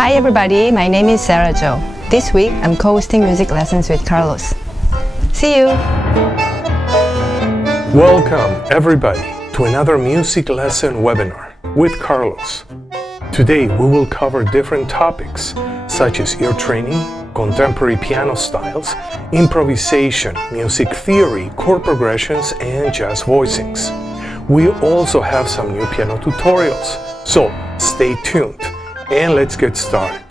Hi everybody, my name is Sera Jo. This week I'm co-hosting music lessons with Carlos. See you! Welcome everybody to another music lesson webinar with Carlos. Today we will cover different topics such as ear training, contemporary piano styles, improvisation, music theory, chord progressions, and jazz voicings. We also have some new piano tutorials, so stay tuned and let's get started.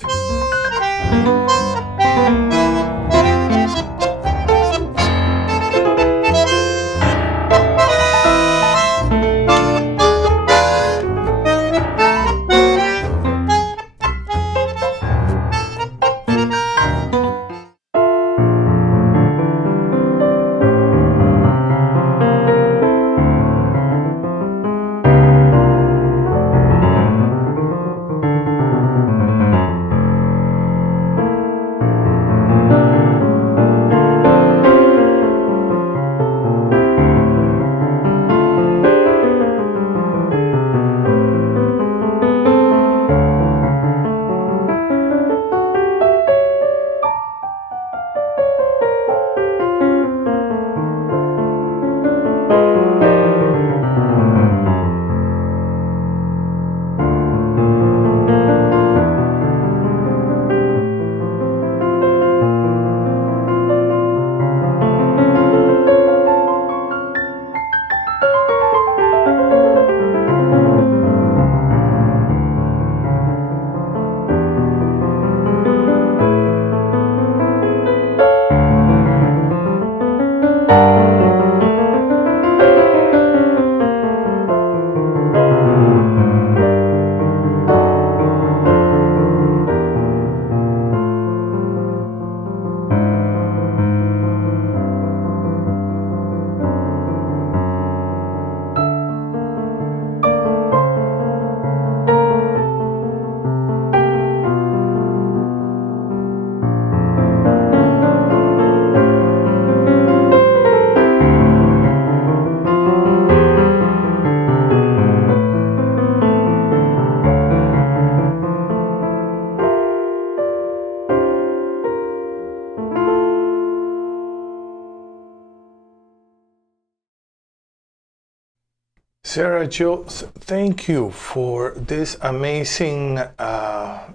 Sera Jo, thank you for this amazing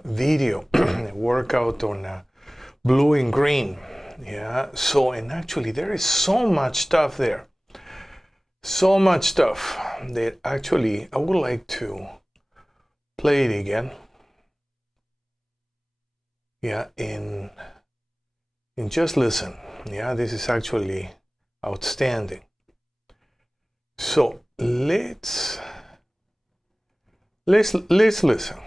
video workout on blue and green. Yeah, so and actually there is so much stuff there. So much stuff that actually I would like to play it again. Yeah, and just listen. Yeah, this is actually outstanding. So let's listen.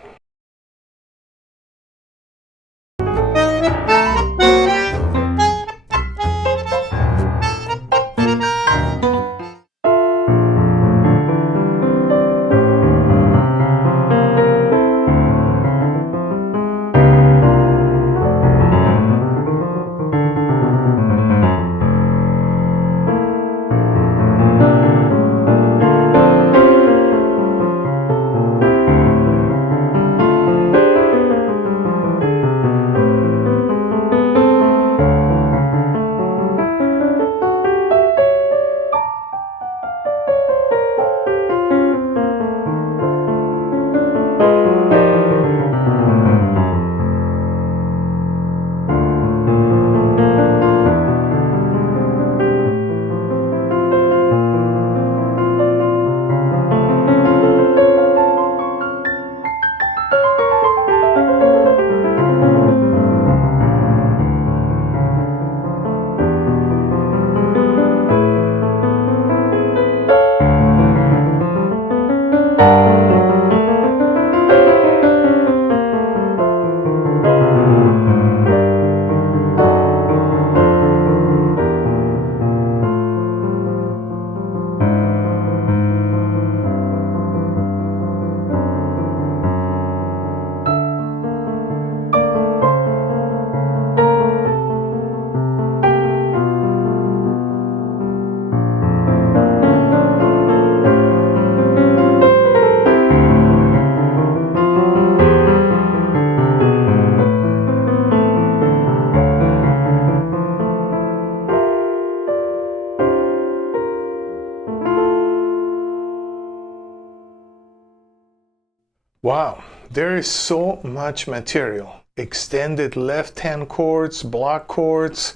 Wow, there is so much material. Extended left-hand chords, block chords,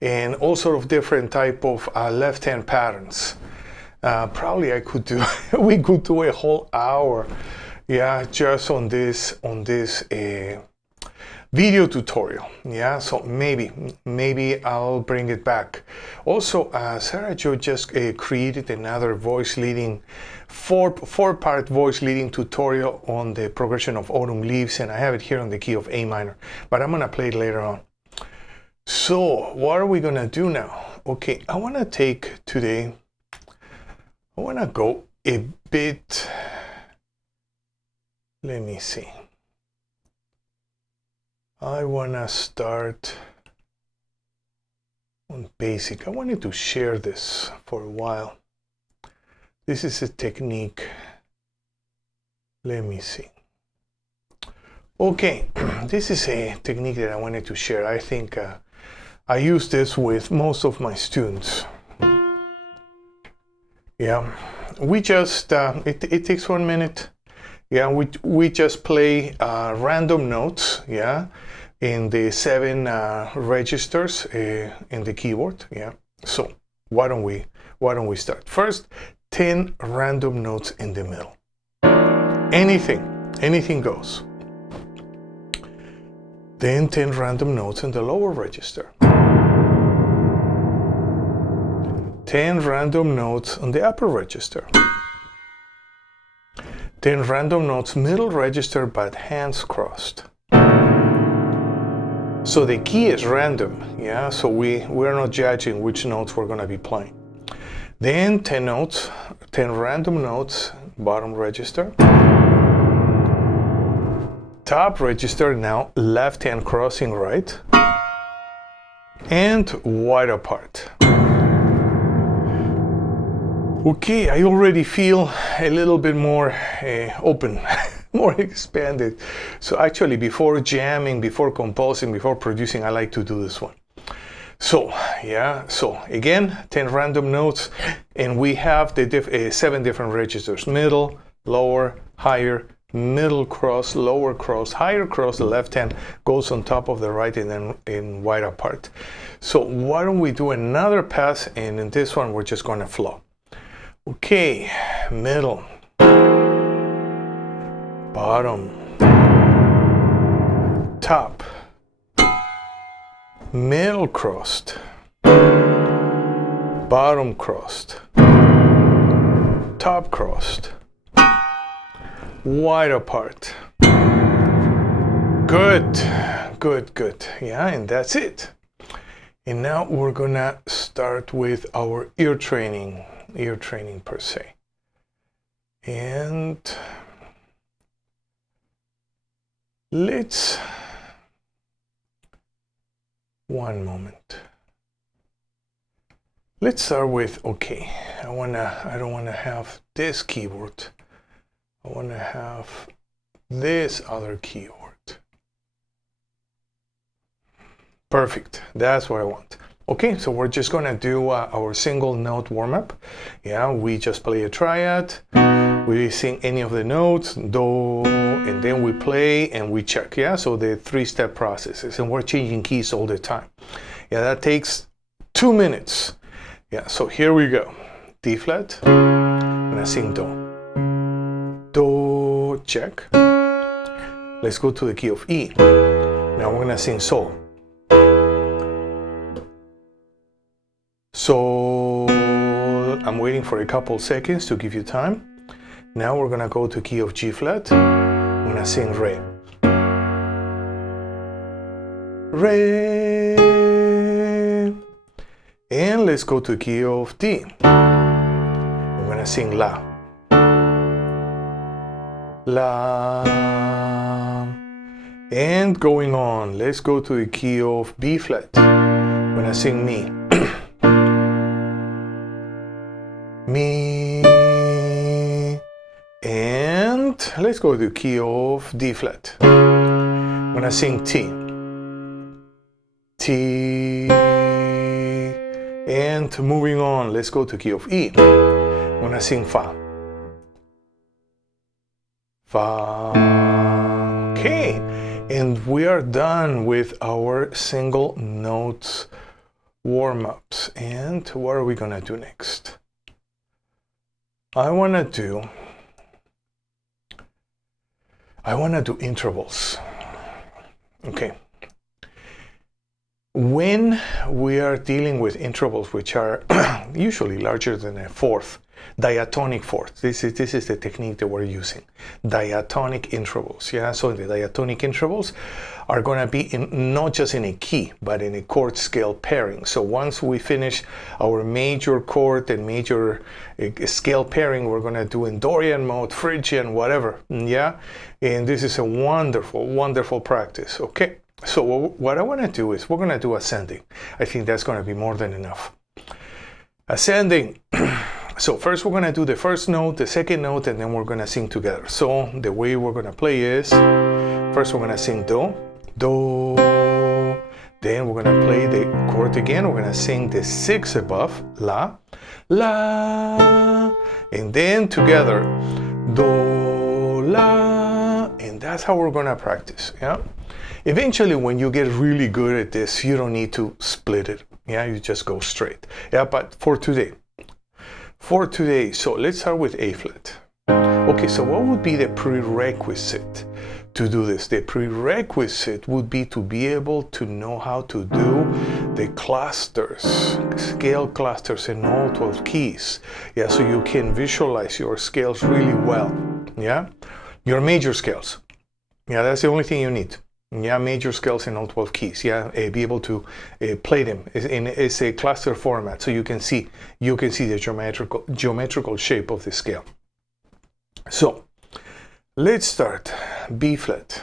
and all sort of different type of left-hand patterns. Probably I could do, we could do a whole hour, yeah, just on this video tutorial. Yeah, so maybe I'll bring it back. Also, Sera Jo just created another voice leading, four-part voice leading tutorial on the progression of autumn leaves, and I have it here on the key of A minor, but I'm gonna play it later on. So what are we gonna do now? Okay, I wanna take today, I wanna go a bit, let me see. I wanna start on basic. I wanted to share this for a while. This is a technique. Let me see. Okay, this is a technique that I wanted to share. I think I use this with most of my students. Yeah, we just, it takes 1 minute. Yeah, we just play random notes, yeah, in the 7 registers in the keyboard, yeah. So why don't we start? First, 10 random notes in the middle. Anything goes. Then 10 random notes in the lower register. 10 random notes on the upper register. 10 random notes middle register but hands crossed. So the key is random, yeah, so we're not judging which notes we're gonna be playing. Then 10 notes, 10 random notes, bottom register. Top register now, left hand crossing right. And wide apart. Okay, I already feel a little bit more open, more expanded. So actually, before jamming, before composing, before producing, I like to do this one. So, yeah, so again, 10 random notes, and we have the 7 different registers: middle, lower, higher, middle cross, lower cross, higher cross. The left hand goes on top of the right and then in wide apart. So why don't we do another pass, and in this one, we're just gonna flow. Okay, middle, bottom, top, middle crossed, bottom crossed, top crossed, wide apart. Good. Yeah, and that's it. And now we're gonna start with our ear training per se. And let's, one moment. Let's start with, okay, I don't wanna have this keyboard. I wanna have this other keyboard. Perfect, that's what I want. Okay, so we're just gonna do our single note warm-up. Yeah, we just play a triad, we sing any of the notes, do, and then we play and we check, yeah? So the 3-step processes, and we're changing keys all the time. Yeah, that takes 2 minutes. Yeah, so here we go. D flat, I'm gonna sing do. Do, check. Let's go to the key of E. Now we're gonna sing sol. So I'm waiting for a couple seconds to give you time. Now we're gonna go to key of G flat. I'm gonna sing re. Re. And let's go to key of D. I'm gonna sing la. La. And going on, let's go to the key of B flat. I'm gonna sing mi. Mi, and let's go to the key of D flat. I'm gonna sing T, T, and moving on, let's go to key of E. I'm gonna sing Fa, Fa. Okay, and we are done with our single notes warm-ups. And what are we gonna do next? I wanna do intervals. Okay. When we are dealing with intervals, which are usually larger than a fourth, diatonic fourth, this is the technique that we're using, diatonic intervals. Yeah, so the diatonic intervals are going to be not just in a key, but in a chord scale pairing. So once we finish our major chord and major scale pairing, we're going to do in Dorian mode, Phrygian, whatever. Yeah, and this is a wonderful, wonderful practice. Okay. So what I want to do is we're going to do ascending. I think that's going to be more than enough. Ascending. So first we're going to do the first note, the second note, and then we're going to sing together. So the way we're going to play is, first we're going to sing do, do. Then we're going to play the chord again. We're going to sing the six above, la, la. And then together, do, la. And that's how we're going to practice. Yeah. Eventually, when you get really good at this, you don't need to split it. Yeah, you just go straight. Yeah, but for today, so let's start with A flat. Okay, so what would be the prerequisite to do this? The prerequisite would be to be able to know how to do the clusters, scale clusters in all 12 keys. Yeah, so you can visualize your scales really well. Yeah, your major scales. Yeah, that's the only thing you need. Yeah, major scales in all 12 keys. Yeah, be able to play them in a cluster format, so you can see the geometrical shape of the scale. So let's start B flat.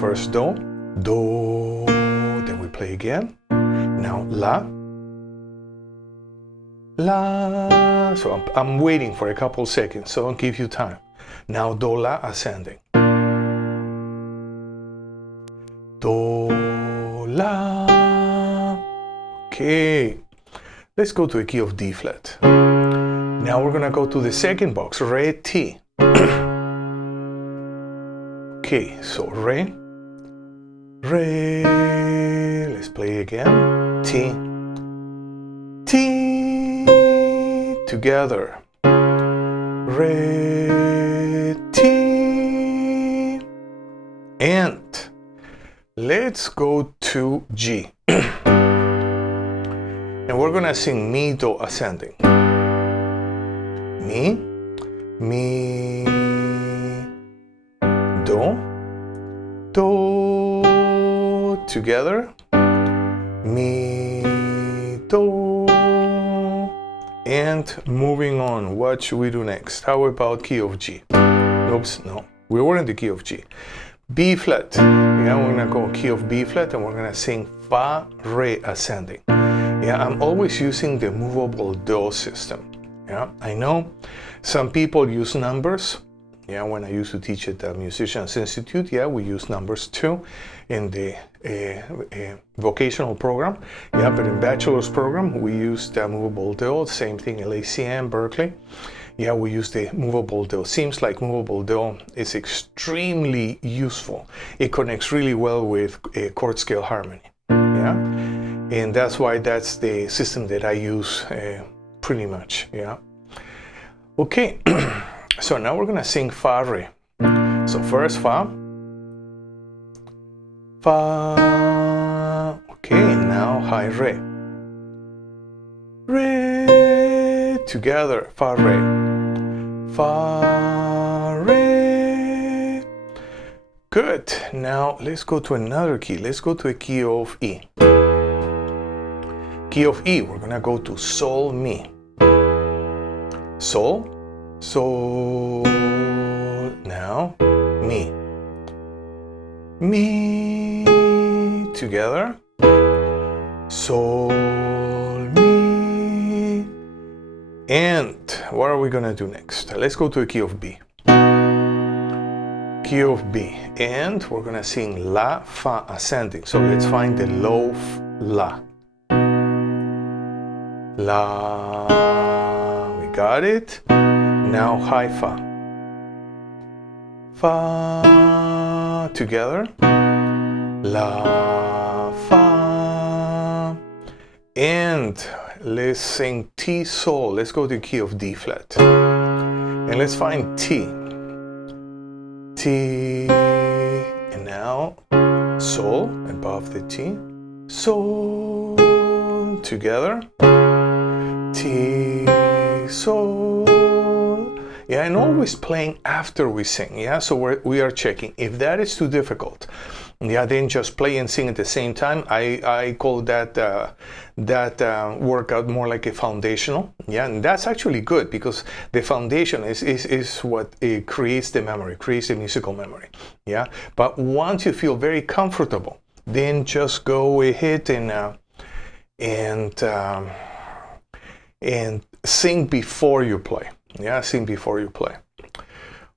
First do, do. Then we play again. Now la, la. So I'm waiting for a couple seconds, so I'll give you time. Now do la ascending. Do, la. Okay, let's go to a key of D flat. Now we're gonna go to the second box, Re, T. Okay, so Re, Re. Let's play again. T, T. Together. Re, T. And let's go to G. And we're gonna sing Mi, Do ascending. Mi, Mi, Do, Do. Together. Mi, Do. And moving on, what should we do next? How about key of G? Oops, no, we were in the key of G. B flat. Yeah, we're gonna go key of B flat and we're gonna sing Fa, Re ascending. Yeah, I'm always using the movable do system. Yeah, I know some people use numbers. Yeah, when I used to teach at the Musicians Institute, yeah, we use numbers too in the vocational program. Yeah, but in bachelor's program, we use the movable do. Same thing in ACM, Berkeley. Yeah, we use the movable do. Seems like movable do is extremely useful. It connects really well with a chord scale harmony. Yeah, and that's why that's the system that I use pretty much. Yeah. Okay, so now we're gonna sing Fa, Re. So first Fa, Fa. Okay, now high Re. Re. Together, Fa, Re. Fa, Re. Good. Now let's go to another key. Let's go to a key of E. Key of E, we're gonna go to Sol, Mi. Sol, Sol. Now Mi. Mi. Together. Sol, Mi. And what are we gonna do next? Let's go to a key of B. Key of B. And we're gonna sing La, Fa ascending. So let's find the low La. La. We got it. Now high Fa. fa, together, la, fa, and let's sing T sol. Let's go to the key of D flat, and let's find T, T, and now sol above the T, sol, together, T, sol. Yeah, and always playing after we sing. Yeah, so we are checking. If that is too difficult, yeah, then just play and sing at the same time. I call that workout more like a foundational. Yeah, and that's actually good because the foundation is what it creates the memory, creates the musical memory. Yeah, but once you feel very comfortable, then just go ahead and sing before you play. Yeah, sing before you play.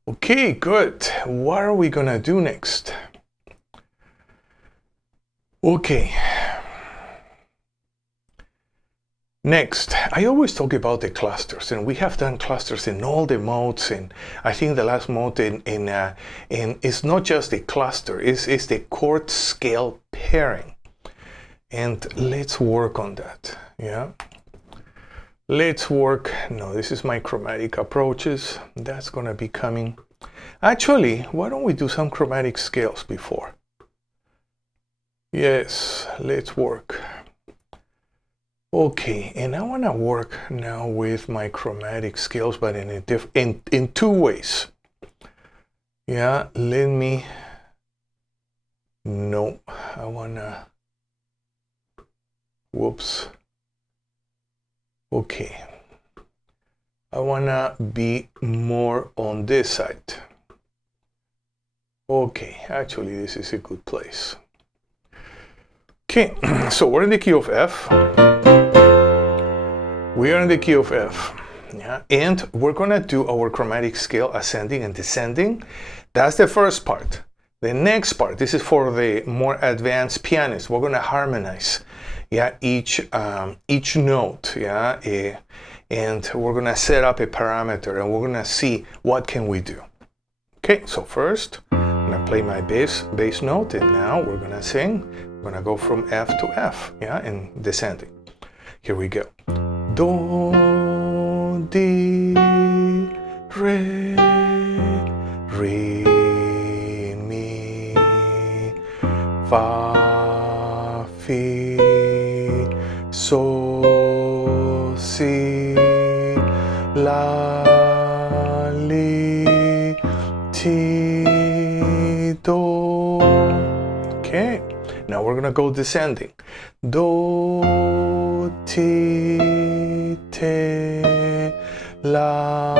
Okay, good. What are we gonna do next? Okay. Next, I always talk about the clusters, and we have done clusters in all the modes, and I think the last mode in it's not just a cluster, it's the chord scale pairing. And let's work on that. Yeah. Let's work. No, this is my chromatic approaches. That's gonna be coming. Actually, why don't we do some chromatic scales before? Yes, let's work. Okay, and I wanna work now with my chromatic scales, but in two ways. Yeah, let me. No, I wanna. Whoops. Okay, I wanna be more on this side. Okay, actually this is a good place. Okay, so we're in the key of F. We are in the key of F, yeah, and we're gonna do our chromatic scale ascending and descending. That's the first part. The next part, this is for the more advanced pianists. We're gonna harmonize. Yeah, each note, yeah, and we're gonna set up a parameter, and we're gonna see what can we do. Okay, so first I'm gonna play my bass note, and now we're gonna sing. We're gonna go from F to F, yeah, and descending. Here we go. Do, di, re, re, mi, fa, fi, sol, si, la, li, ti, do. Okay, now we're gonna go descending. Do, ti, te, la,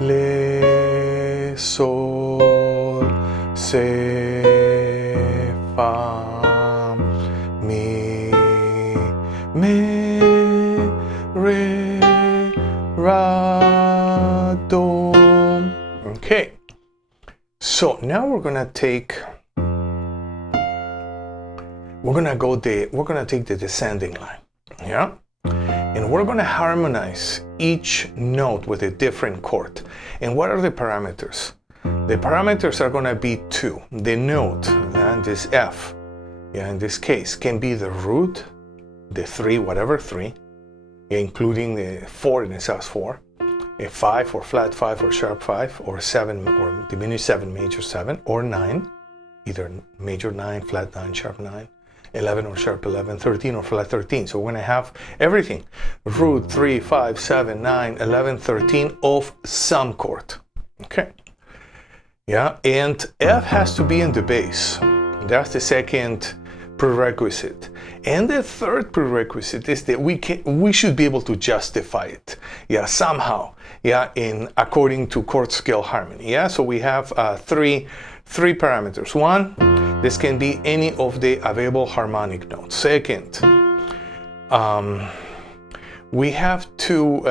le, sol, se, fa, mi, me, re, ra, do. Okay, so now we're gonna take the descending line, yeah, and we're gonna harmonize each note with a different chord. And what are the parameters? The parameters are gonna be two. The note, and this F, yeah, in this case, can be the root, the 3, whatever 3, including the 4 in the sus4, a 5 or flat 5 or sharp 5, or 7 or diminished 7, major 7, or 9, either major 9, flat 9, sharp 9, 11 or sharp 11, 13 or flat 13. So we're going to have everything, root 3, 5, 7, 9, 11, 13 of some chord. Okay. Yeah, and F has to be in the bass. That's the second prerequisite. And the third prerequisite is that we should be able to justify it, yeah, somehow, yeah, according to chord scale harmony. Yeah, so we have three parameters. One, this can be any of the available harmonic notes. Second, we have to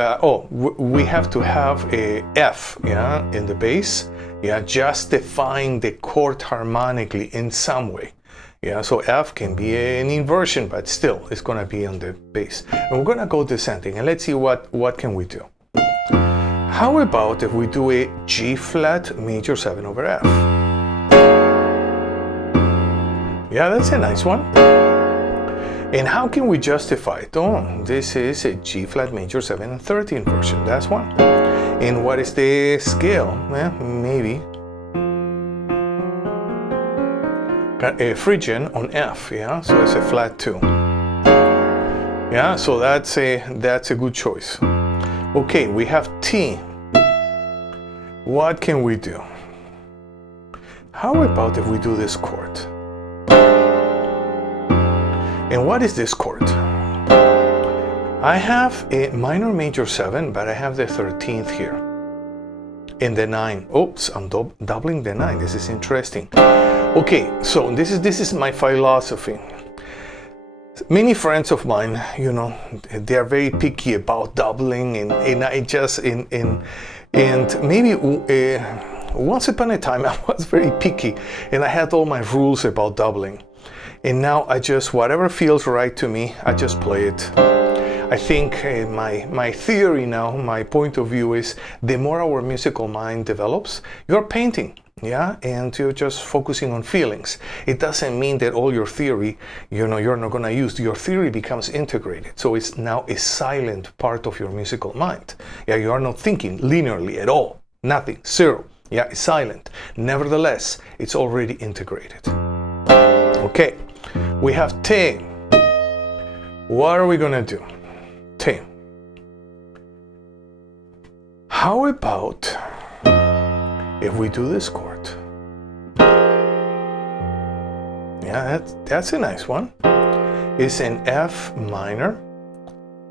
have a F, yeah, in the bass, yeah, justifying the chord harmonically in some way. Yeah, so F can be an inversion, but still it's gonna be on the bass. And we're gonna go descending, and let's see what can we do. How about if we do a G flat major 7 over F? Yeah, that's a nice one. And how can we justify it? Oh, this is a G flat major 7 and 13 version. That's one. And what is the scale? Well, maybe got a Phrygian on F. Yeah, so it's a flat 2. Yeah, so that's a good choice. Okay, we have T. What can we do? How about if we do this chord? And what is this chord? I have a minor major 7, but I have the 13th here. In the 9. Oops, I'm doubling the 9. This is interesting. Okay, so this is my philosophy. Many friends of mine, you know, they are very picky about doubling, and I just and maybe once upon a time I was very picky, and I had all my rules about doubling. And now I just, whatever feels right to me, I just play it. I think my theory now, my point of view is, the more our musical mind develops, you're painting, yeah, and you're just focusing on feelings. It doesn't mean that all your theory, you know, you're not going to use. Your theory becomes integrated, so it's now a silent part of your musical mind. Yeah, you are not thinking linearly at all, nothing, zero. Yeah, it's silent. Nevertheless, it's already integrated. Okay, we have T. What are we going to do? T. How about if we do this chord? Yeah, that's a nice one. It's an F minor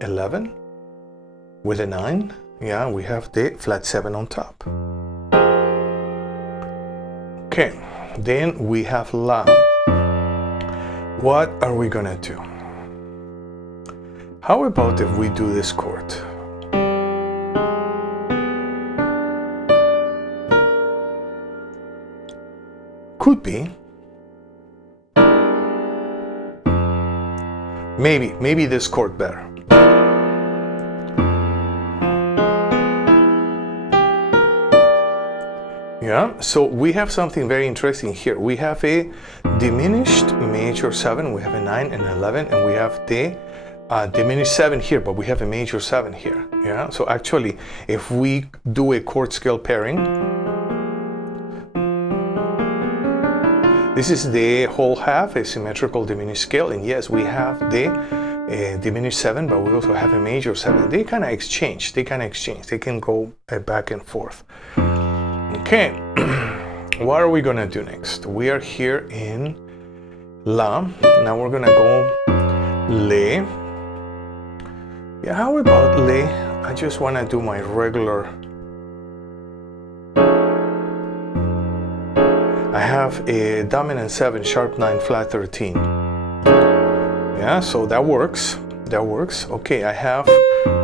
11 with a 9. Yeah, we have the flat 7 on top. Okay, then we have La. What are we gonna do? How about if we do this chord? Could be. Maybe this chord better. Yeah, so we have something very interesting here. We have a diminished major 7, we have a 9 and 11, and we have the diminished 7 here, but we have a major 7 here. Yeah, so actually, if we do a chord scale pairing, this is the whole half, a symmetrical diminished scale, and yes, we have the diminished 7, but we also have a major 7. They kind of exchange. They can go back and forth. Okay, what are we gonna do next? We are here in La. Now we're gonna go Le. Yeah, how about Le? I just wanna do my regular. I have a dominant 7, sharp 9, flat 13. Yeah, so that works. That works. Okay, I have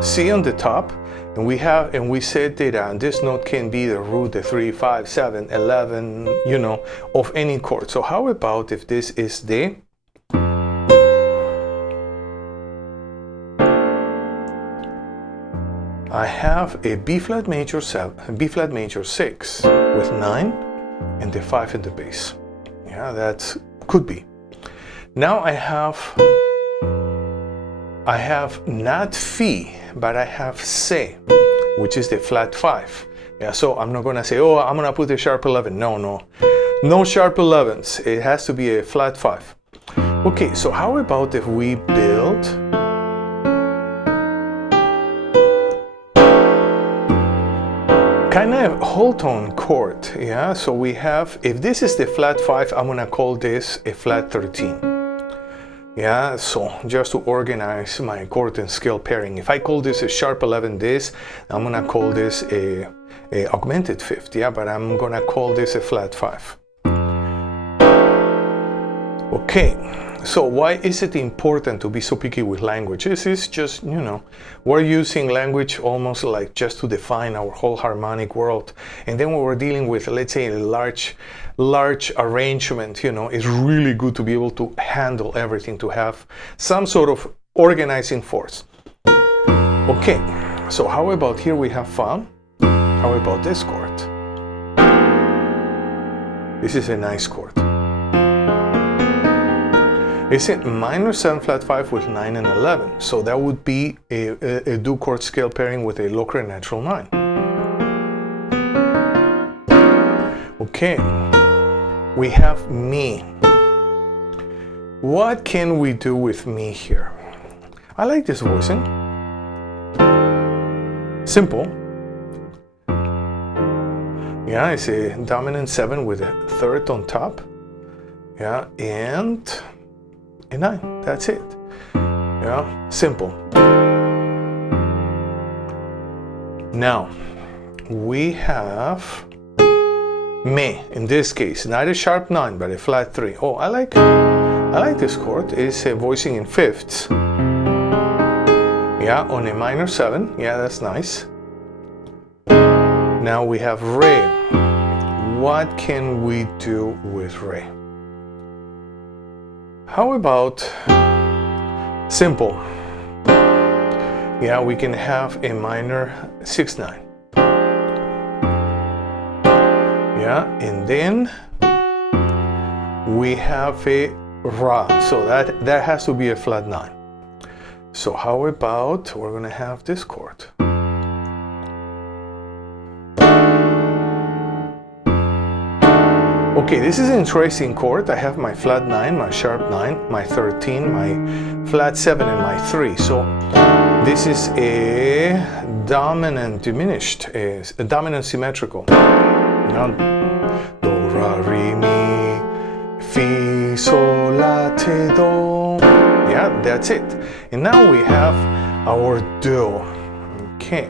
C on the top, and we said that this note can be the root, the 3, 5, 7, 11, you know, of any chord. So how about if this is the I have a B flat major 7, B flat major 6 with 9 and the 5 in the bass. Yeah, that could be. Now I have not Fi, but I have Se, which is the flat 5. Yeah, so I'm not gonna say, oh, I'm gonna put a sharp 11. No sharp 11s. It has to be a flat 5. Okay, so how about if we build kind of whole tone chord? Yeah, so we have, if this is the flat 5, I'm gonna call this a flat 13. Yeah, so just to organize my chord and scale pairing, if I call this a sharp 11 this, I'm gonna call this a augmented 5th, yeah, but I'm gonna call this a flat 5. Okay, so why is it important to be so picky with language? This is just, you know, we're using language almost like just to define our whole harmonic world. And then when we're dealing with, let's say, a large arrangement, you know, it's really good to be able to handle everything, to have some sort of organizing force. Okay, so how about here we have Fa, How about this chord? This is a nice chord. It's a minor 7 flat 5 with 9 and 11. So that would be a do chord scale pairing with a low natural 9. Okay, we have mi. What can we do with mi here? I like this voicing. Simple. Yeah, it's a dominant 7 with a third on top. Yeah, and a 9. That's it. Yeah, simple. Now, we have mi, in this case, not a sharp 9, but a flat 3. Oh, I like this chord. It's a voicing in fifths. Yeah, on a minor 7. Yeah, that's nice. Now we have re. What can we do with re? How about simple? Yeah, we can have a minor 6/9. Yeah, and then we have a ra. So that has to be a flat 9. So how about we're gonna have this chord? Okay, this is an interesting chord. I have my flat 9, my sharp 9, my 13, my flat 7, and my 3. So this is a dominant diminished, a dominant symmetrical. Now, do, ra, re, mi, fi, sol, la, te, do. Yeah, that's it. And now we have our do. Okay,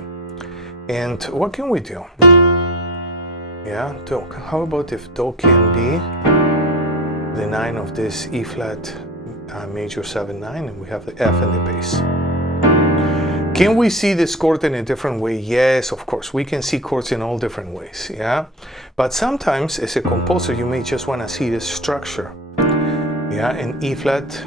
and what can we do? Yeah, do. How about if do can be the 9 of this E flat major 7/9, and we have the F in the bass. Can we see this chord in a different way? Yes, of course. We can see chords in all different ways. Yeah, but sometimes as a composer, you may just want to see the structure. Yeah, an E flat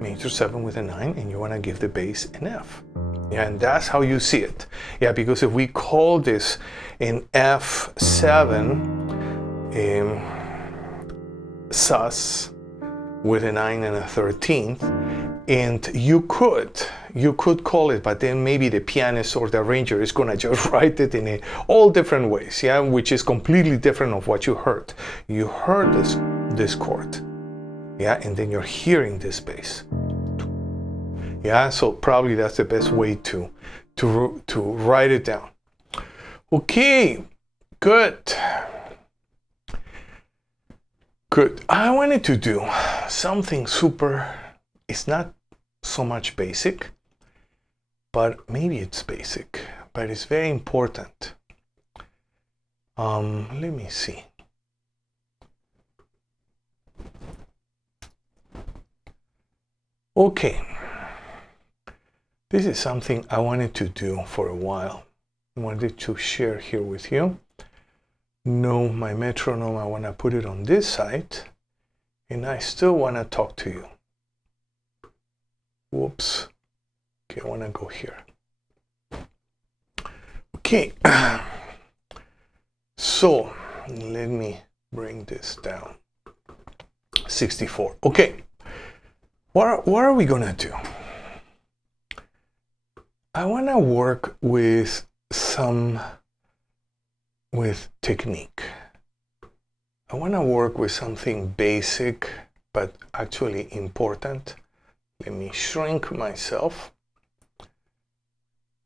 major 7 with a 9, and you want to give the bass an F. Yeah, and that's how you see it. Yeah, because if we call this an F7 sus with a 9 and a 13th, and you could call it, but then maybe the pianist or the arranger is gonna just write it in all different ways, yeah, which is completely different of what you heard. You heard this chord, yeah, and then you're hearing this bass. Yeah, so probably that's the best way to write it down. Okay, good. Good. I wanted to do something super, it's not so much basic, but maybe it's basic, but it's very important. Let me see. Okay. This is something I wanted to do for a while. I wanted to share here with you. No, my metronome, I want to put it on this side, and I still want to talk to you. Whoops. Okay, I want to go here. Okay. So, let me bring this down. 64. Okay. What are we going to do? I want to work with technique. I want to work with something basic, but actually important. Let me shrink myself.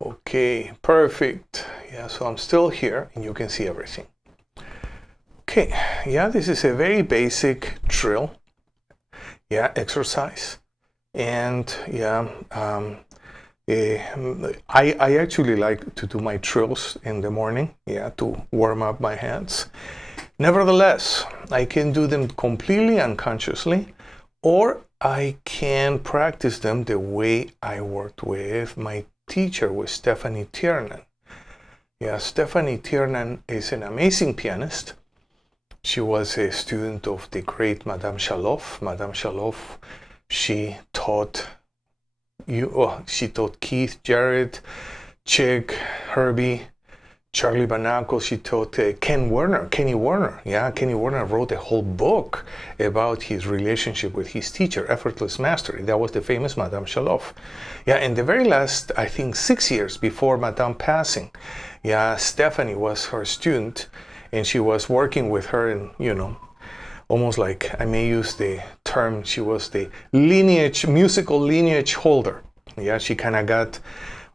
Okay, perfect. Yeah, so I'm still here and you can see everything. Okay, yeah, this is a very basic trill, yeah, exercise. And yeah, I actually like to do my trills in the morning, yeah, to warm up my hands. Nevertheless, I can do them completely unconsciously, or I can practice them the way I worked with my teacher, with Stephanie Tiernan. Yeah, Stephanie Tiernan is an amazing pianist. She was a student of the great Madame Chaloff. Madame Chaloff, she taught Keith, Jarrett, Chick, Herbie, Charlie Banaco, she taught Kenny Werner. Yeah, Kenny Werner wrote a whole book about his relationship with his teacher, Effortless Mastery. That was the famous Madame Chaloff. Yeah, and the very last, I think, 6 years before Madame passing, yeah, Stephanie was her student, and she was working with her, and almost like, I may use the term, she was the musical lineage holder. Yeah, she kind of got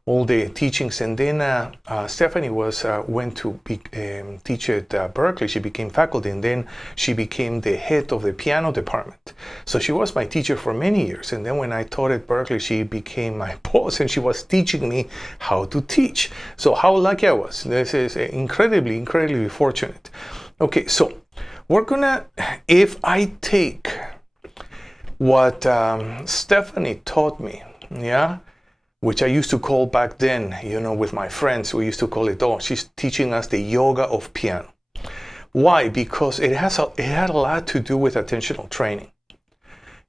all the teachings, and then Stephanie went to teach at Berkeley. She became faculty, and then she became the head of the piano department. So she was my teacher for many years, and then when I taught at Berkeley, she became my boss, and she was teaching me how to teach. So how lucky I was. This is incredibly fortunate. Okay, so we're gonna, if I take what Stephanie taught me, yeah, which I used to call back then, with my friends, we used to call it, she's teaching us the yoga of piano. Why? Because it had a lot to do with attentional training.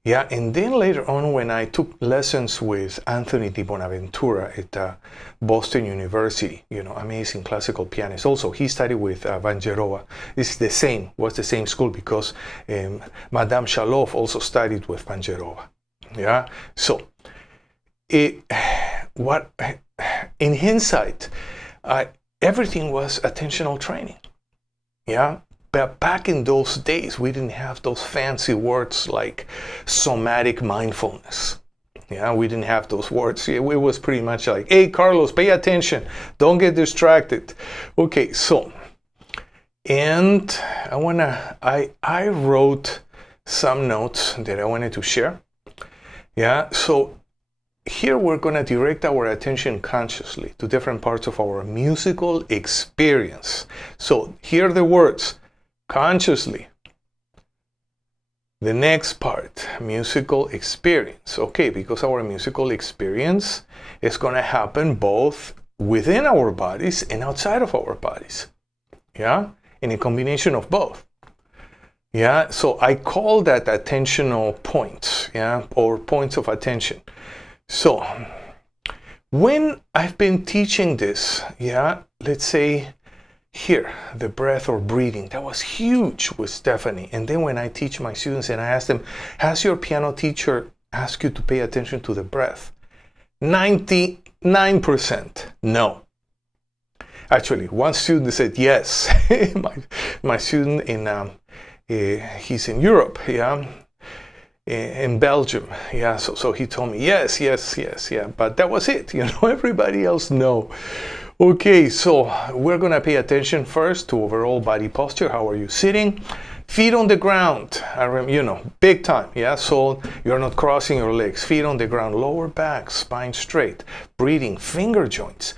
Yeah, and then later on, when I took lessons with Anthony Di Bonaventura at Boston University, amazing classical pianist. Also, he studied with Vangerova. Was the same school, because Madame Chaloff also studied with Vangerova. Yeah, so in hindsight, everything was attentional training. Yeah, but back in those days, we didn't have those fancy words like somatic mindfulness. Yeah, we didn't have those words. It was pretty much like, hey, Carlos, pay attention, don't get distracted. Okay, so, and I wrote some notes that I wanted to share. Yeah, so here we're going to direct our attention consciously to different parts of our musical experience. So here are the words: consciously. The next part, musical experience. Okay, because our musical experience is going to happen both within our bodies and outside of our bodies. Yeah, in a combination of both. Yeah, so I call that attentional points, yeah, or points of attention. So, when I've been teaching this, yeah, let's say here, the breath or breathing, that was huge with Stephanie. And then when I teach my students and I ask them, has your piano teacher asked you to pay attention to the breath? 99% no. Actually, one student said yes. my student he's in Europe, yeah. In Belgium, yeah, so he told me yes, yeah, but that was it, everybody else no. Okay, so we're gonna pay attention first to overall body posture. How are you sitting? Feet on the ground, big time, yeah, so you're not crossing your legs. Feet on the ground, lower back, spine straight, breathing, finger joints.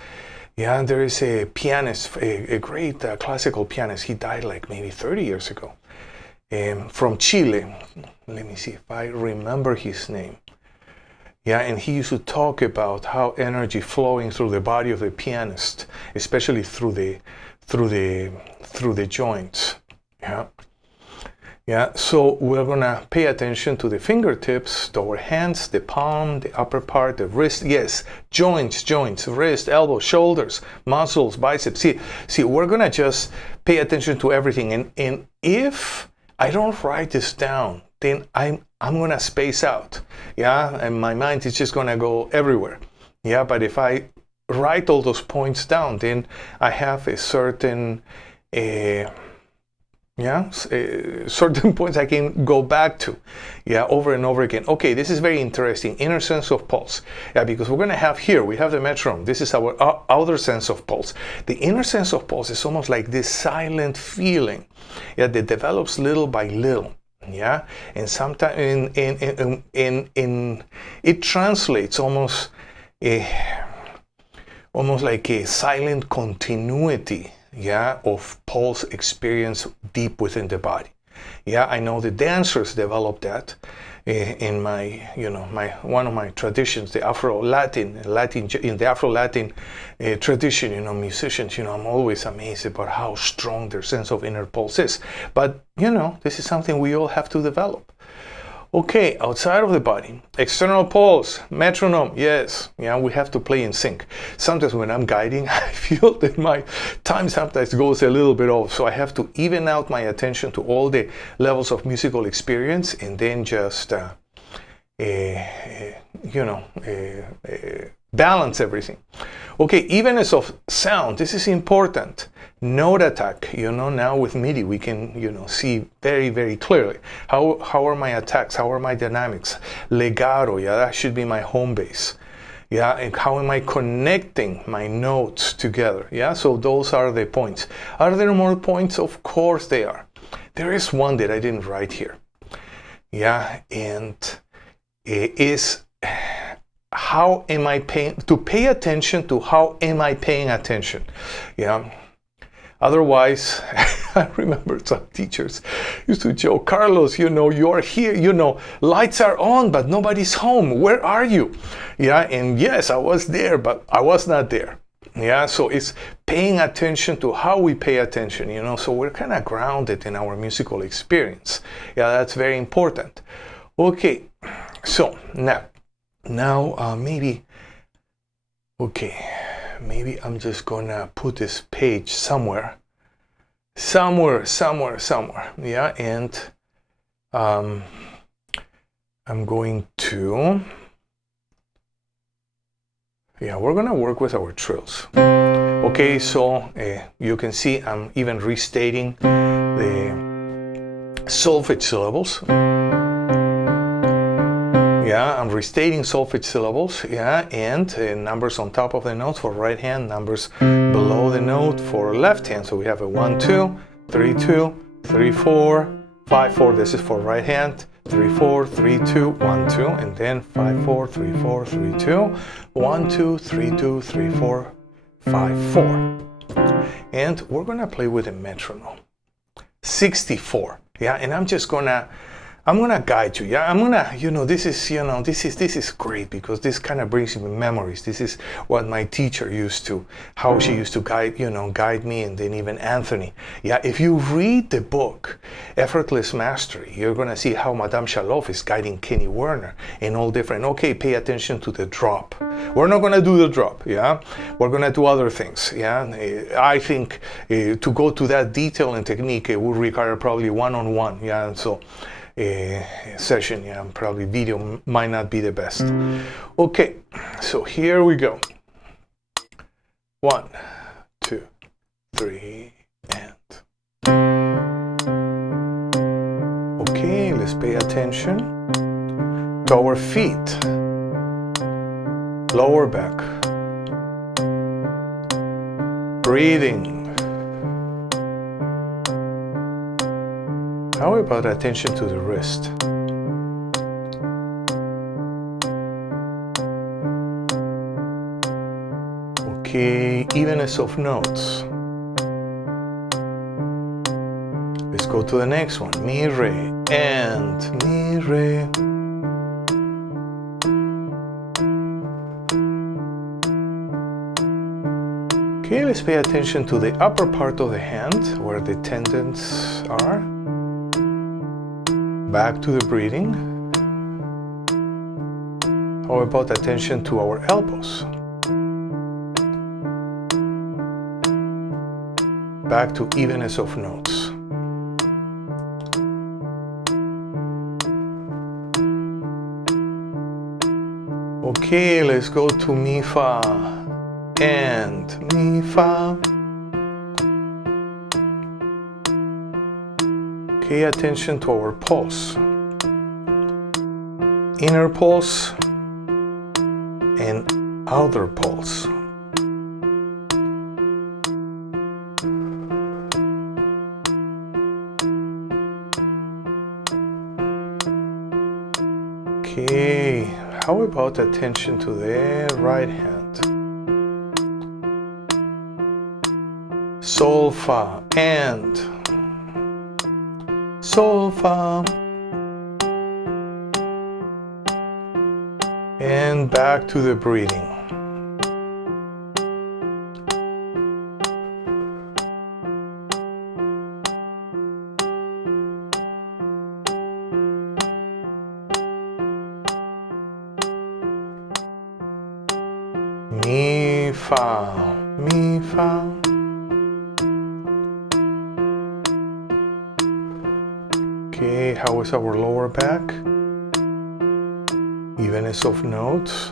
Yeah, there is a pianist, a great classical pianist, he died like maybe 30 years ago. From Chile. Let me see if I remember his name. Yeah, and he used to talk about how energy flowing through the body of the pianist, especially through the joints. Yeah. So we're gonna pay attention to the fingertips, to our hands, the palm, the upper part, the wrist. Yes, joints, wrist, elbow, shoulders, muscles, biceps. See, we're gonna just pay attention to everything. And if I don't write this down, then I'm gonna space out, yeah, and my mind is just gonna go everywhere, yeah. But if I write all those points down, then I have a certain, certain points I can go back to, yeah, over and over again. Okay, this is very interesting. Inner sense of pulse, yeah, because we're gonna have here, we have the metronome. This is our outer sense of pulse. The inner sense of pulse is almost like this silent feeling, yeah, that develops little by little. Yeah, and sometimes in it translates almost like a silent continuity, yeah, of pulse experience deep within the body. Yeah, I know the dancers develop that in my one of my traditions, the Afro-Latin in the Afro-Latin tradition. Musicians, I'm always amazed about how strong their sense of inner pulse is. But this is something we all have to develop. Okay, outside of the body, external pulse, metronome, yes, yeah, we have to play in sync. Sometimes when I'm guiding, I feel that my time sometimes goes a little bit off, so I have to even out my attention to all the levels of musical experience and then just, balance everything. Okay, evenness of sound, this is important. Note attack, now with MIDI we can, see very, very clearly. How are my attacks? How are my dynamics? Legato, yeah, that should be my home base. Yeah, and how am I connecting my notes together? Yeah, so those are the points. Are there more points? Of course they are. There is one that I didn't write here. Yeah, and it is how am I pay attention to how am I paying attention? Yeah. Otherwise, I remember some teachers used to joke, Carlos, you're here, lights are on, but nobody's home. Where are you? Yeah, and yes, I was there, but I was not there. Yeah, so it's paying attention to how we pay attention, so we're kind of grounded in our musical experience. Yeah, that's very important. Okay, so now maybe I'm just gonna put this page somewhere, yeah, and I'm going to, we're gonna work with our trills. Okay, so you can see I'm even restating the solfege syllables. Yeah, I'm restating solfege syllables, yeah, and numbers on top of the notes for right hand, numbers below the note for left hand. So we have a 1, 2, 3, 2, 3, 4, 5, 4. This is for right hand. 3, 4, 3, 2, 1, 2, and then 5, 4, 3, 4, 3, 2, 1, 2, 3, 2, 3, 4, 5, 4. And we're gonna play with a metronome. 64. Yeah, and I'm gonna guide you. Yeah, I'm gonna, this is great because this kind of brings me memories. This is what my teacher how she used to guide me, and then even Anthony. Yeah, if you read the book, Effortless Mastery, you're gonna see how Madame Chaloff is guiding Kenny Werner in all different, okay, pay attention to the drop. We're not gonna do the drop, yeah? We're gonna do other things, yeah? I think to go to that detail and technique, it would require probably one-on-one, yeah? So, session, yeah, probably video might not be the best. Okay, so here we go. 1, 2, 3, and. Okay, let's pay attention to our feet, lower back, breathing. How about attention to the wrist? Okay, evenness of notes. Let's go to the next one. Mi, re, and mi, re. Okay, let's pay attention to the upper part of the hand where the tendons are. Back to the breathing. How about attention to our elbows? Back to evenness of notes. Okay, let's go to mi, fa, and mi, fa. Pay attention to our pulse. Inner pulse and outer pulse. Okay, how about attention to the right hand? Sol, fa, and sol, fa, and back to the breathing. fa, mi, fa. Okay, how is our lower back? Evenness of notes.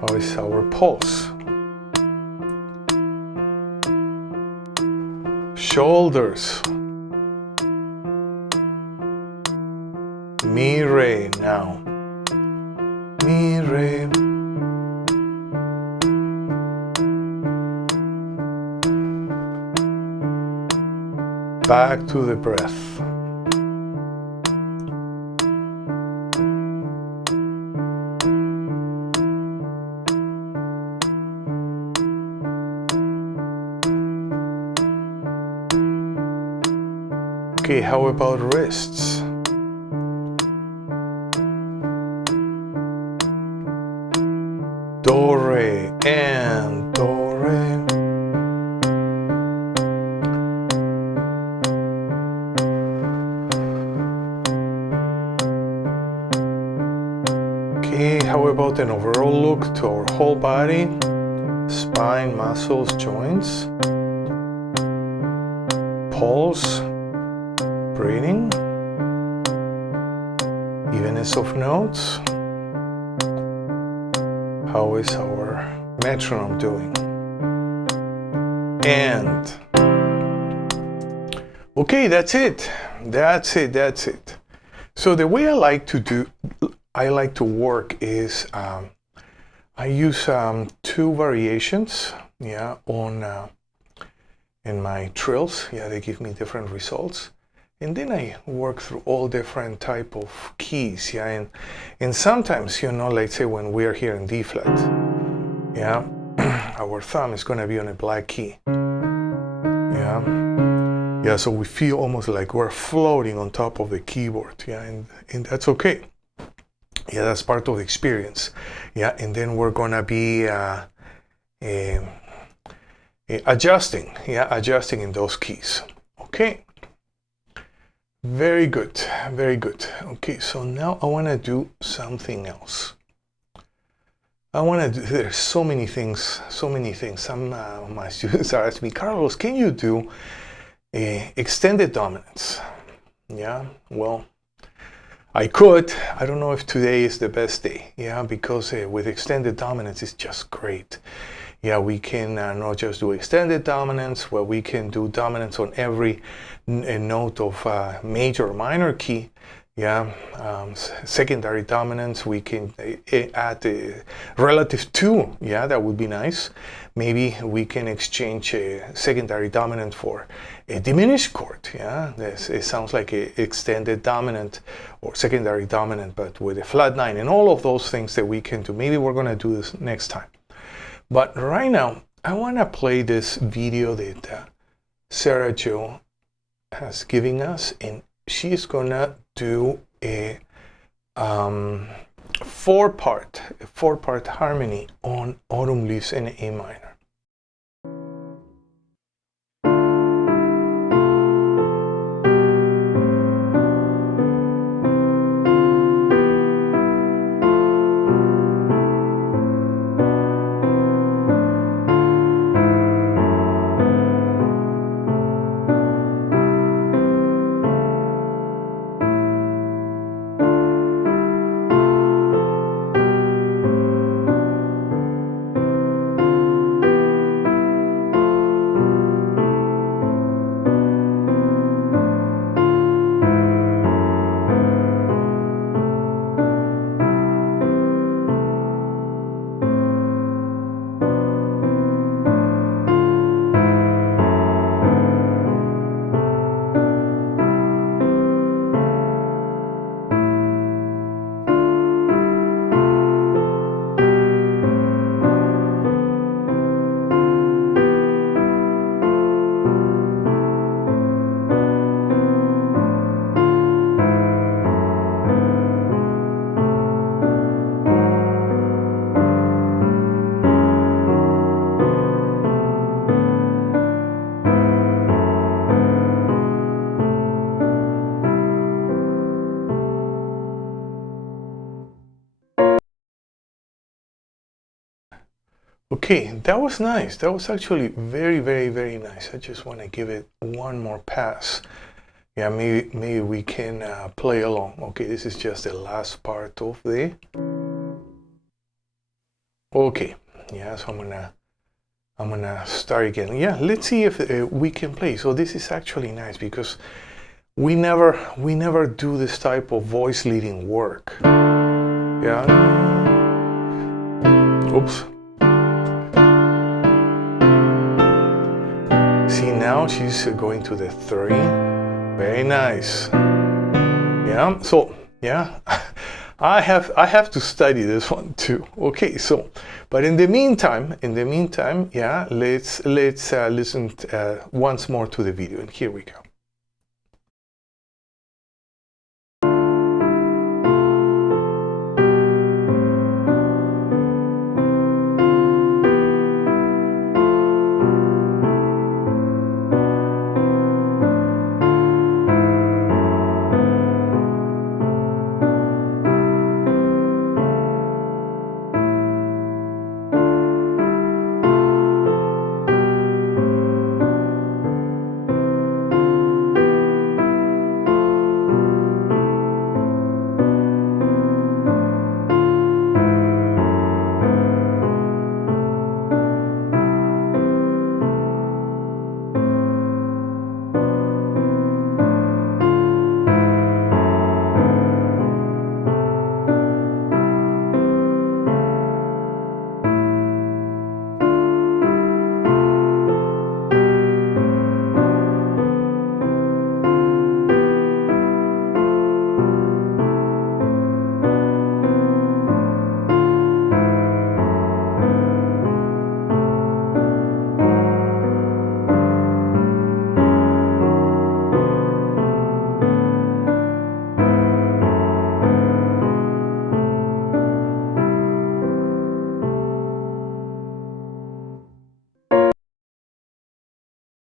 How is our pulse? Shoulders. Mi, re, now. Mi, re. Back to the breath. Okay, how about wrists? Do, re, and do, re. Okay, how about an overall look to our whole body? Spine, muscles, joints. Pulse. Breathing. Evenness of notes. How is our metronome doing? And okay, that's it. That's it. So the way I like to work is I use two variations, yeah, on in my trills. Yeah, they give me different results. And then I work through all different type of keys, yeah, and sometimes, you know, let's say when we're here in D flat, yeah, our thumb is gonna be on a black key, yeah, so we feel almost like we're floating on top of the keyboard, yeah, and that's okay, yeah, that's part of the experience, yeah, and then we're gonna be adjusting in those keys, okay. Very good, very good. Okay, so now I want to do something else. There's so many things. Some of my students are asking me, Carlos, can you do extended dominance? Yeah, well, I could. I don't know if today is the best day, yeah, because with extended dominance, it's just great. Yeah, we can not just do extended dominance, where we can do dominance on every note of major or minor key. Yeah, secondary dominance, we can add relative to, yeah, that would be nice. Maybe we can exchange a secondary dominant for a diminished chord, yeah. It sounds like an extended dominant or secondary dominant, but with a flat 9, and all of those things that we can do. Maybe we're gonna do this next time. But right now, I want to play this video that Sera Jo has given us, and she's gonna do a four-part harmony on Autumn Leaves in A minor. Okay, that was nice. That was actually very, very, very nice. I just want to give it one more pass. Yeah, maybe we can play along. Okay, this is just the last part of the. Okay, yeah, so I'm gonna start again. Yeah, let's see if we can play. So this is actually nice because we never do this type of voice leading work. Yeah. Oops. See, now she's going to the 3. Very nice. Yeah. So yeah, I have to study this one too. Okay. So, but in the meantime, yeah, let's listen once more to the video, and here we go.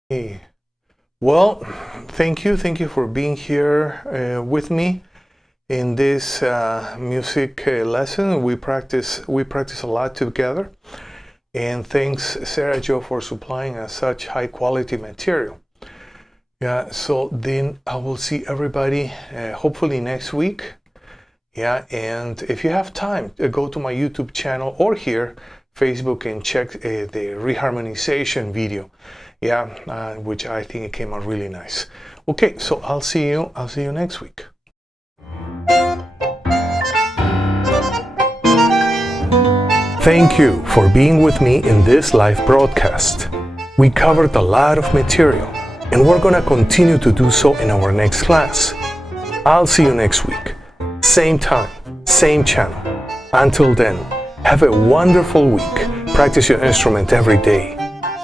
Hey. Well, thank you for being here with me in this music lesson. We practice a lot together, and thanks Sera Jo for supplying us such high quality material. Yeah, so then I will see everybody hopefully next week. Yeah, and if you have time, go to my YouTube channel or here Facebook and check the reharmonization video. Yeah, which I think it came out really nice. Okay, so I'll see you next week. Thank you for being with me in this live broadcast. We covered a lot of material, and we're gonna continue to do so in our next class. I'll see you next week. Same time, same channel. Until then, have a wonderful week. Practice your instrument every day.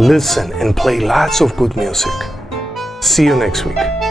Listen and play lots of good music. See you next week.